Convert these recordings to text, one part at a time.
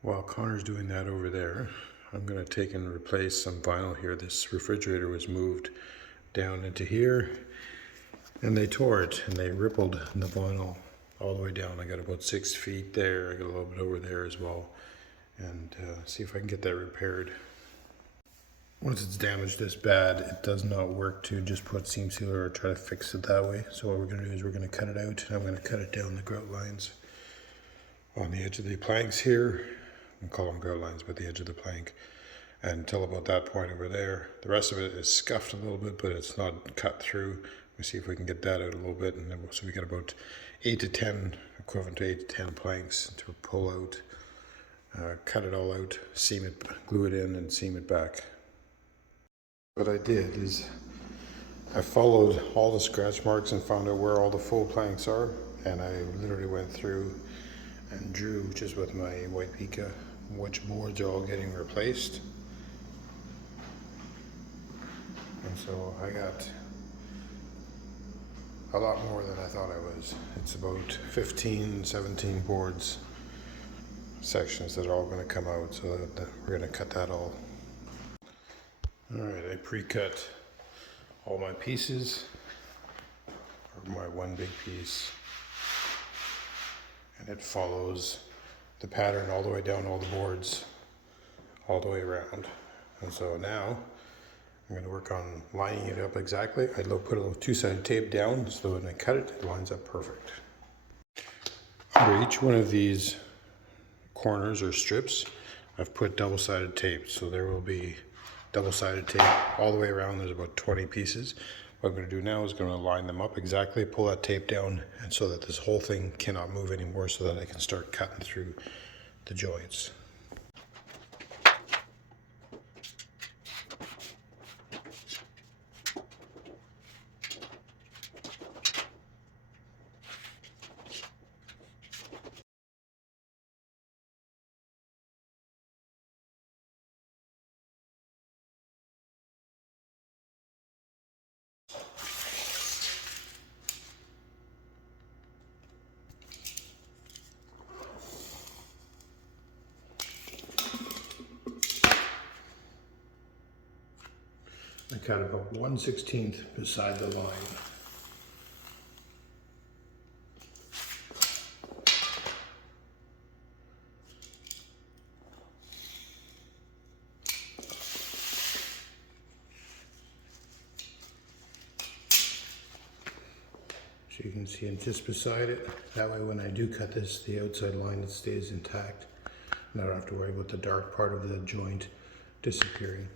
While Connor's doing that over there, I'm going to take and replace some vinyl here. This refrigerator was moved down into here and they tore it and they rippled the vinyl all the way down. I got about 6 feet there. I got a little bit over there as well. And see if I can get that repaired. Once it's damaged this bad, it does not work to just put seam sealer or try to fix it that way. So what we're going to do is we're going to cut it out. I'm going to cut it down the grout lines on the edge of the planks here. I call them grout lines, but the edge of the plank, until about that point over there. The rest of it is scuffed a little bit, but it's not cut through. We see if we can get that out a little bit, and then so we got about 8 to 10, equivalent to 8 to 10 planks to pull out, cut it all out, seam it, glue it in, and seam it back. What I did is I followed all the scratch marks and found out where all the full planks are, and I literally went through and drew just with my white pica which boards are all getting replaced. And so I got a lot more than I thought I was. It's about 15, 17 boards, sections that are all going to come out, so that we're going to cut that all. Alright, I pre-cut all my pieces, or my one big piece, and it follows the pattern all the way down all the boards, all the way around. And so now I'm going to work on lining it up exactly. I put a little two-sided tape down so when I cut it, it lines up perfect. Under each one of these corners or strips, I've put double-sided tape. So there will be double-sided tape all the way around. There's about 20 pieces. What I'm going to do now is going to line them up exactly, pull that tape down, and so that this whole thing cannot move anymore, so that I can start cutting through the joints. I cut about 1/16 beside the line. So you can see it just beside it. That way when I do cut this, the outside line, it stays intact. And I don't have to worry about the dark part of the joint disappearing.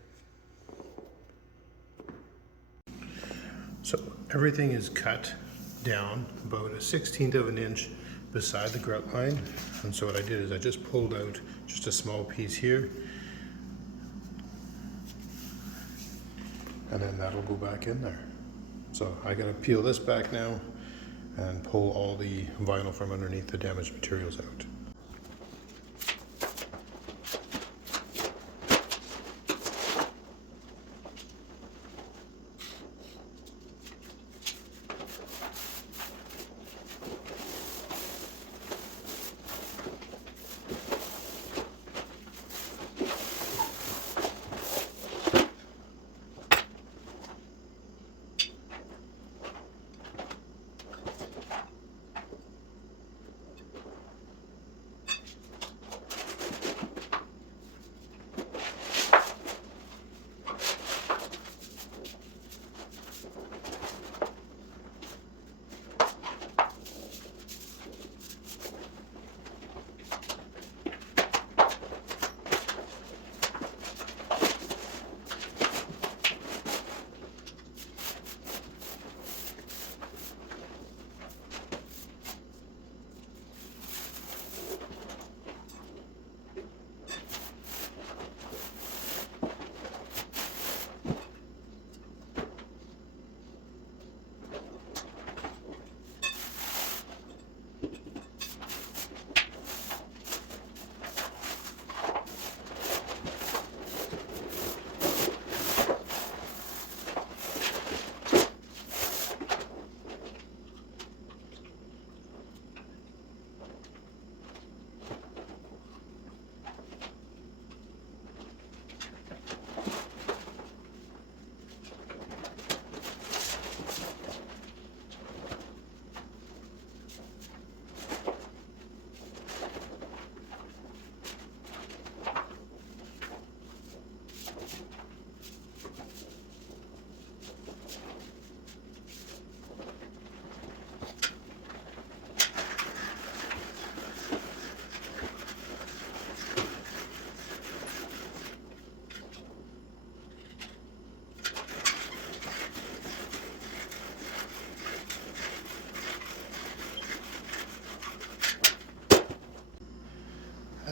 So everything is cut down about 1/16 of an inch beside the grout line. And so what I did is I just pulled out just a small piece here, and then that'll go back in there. So I gotta peel this back now and pull all the vinyl from underneath the damaged materials out.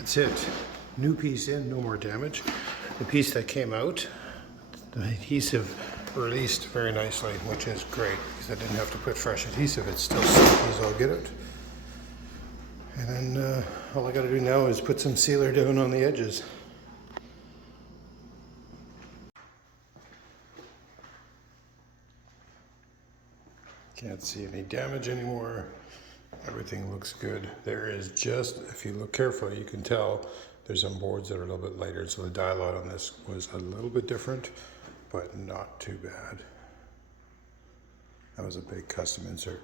That's it. New piece in, no more damage. The piece that came out, the adhesive released very nicely, which is great because I didn't have to put fresh adhesive. It's still sticky as all get out. And then all I got to do now is put some sealer down on the edges. Can't see any damage anymore. Everything looks good. There is just, if you look carefully, you can tell there's some boards that are a little bit lighter. So the dialogue on this was a little bit different, but not too bad. That was a big custom insert.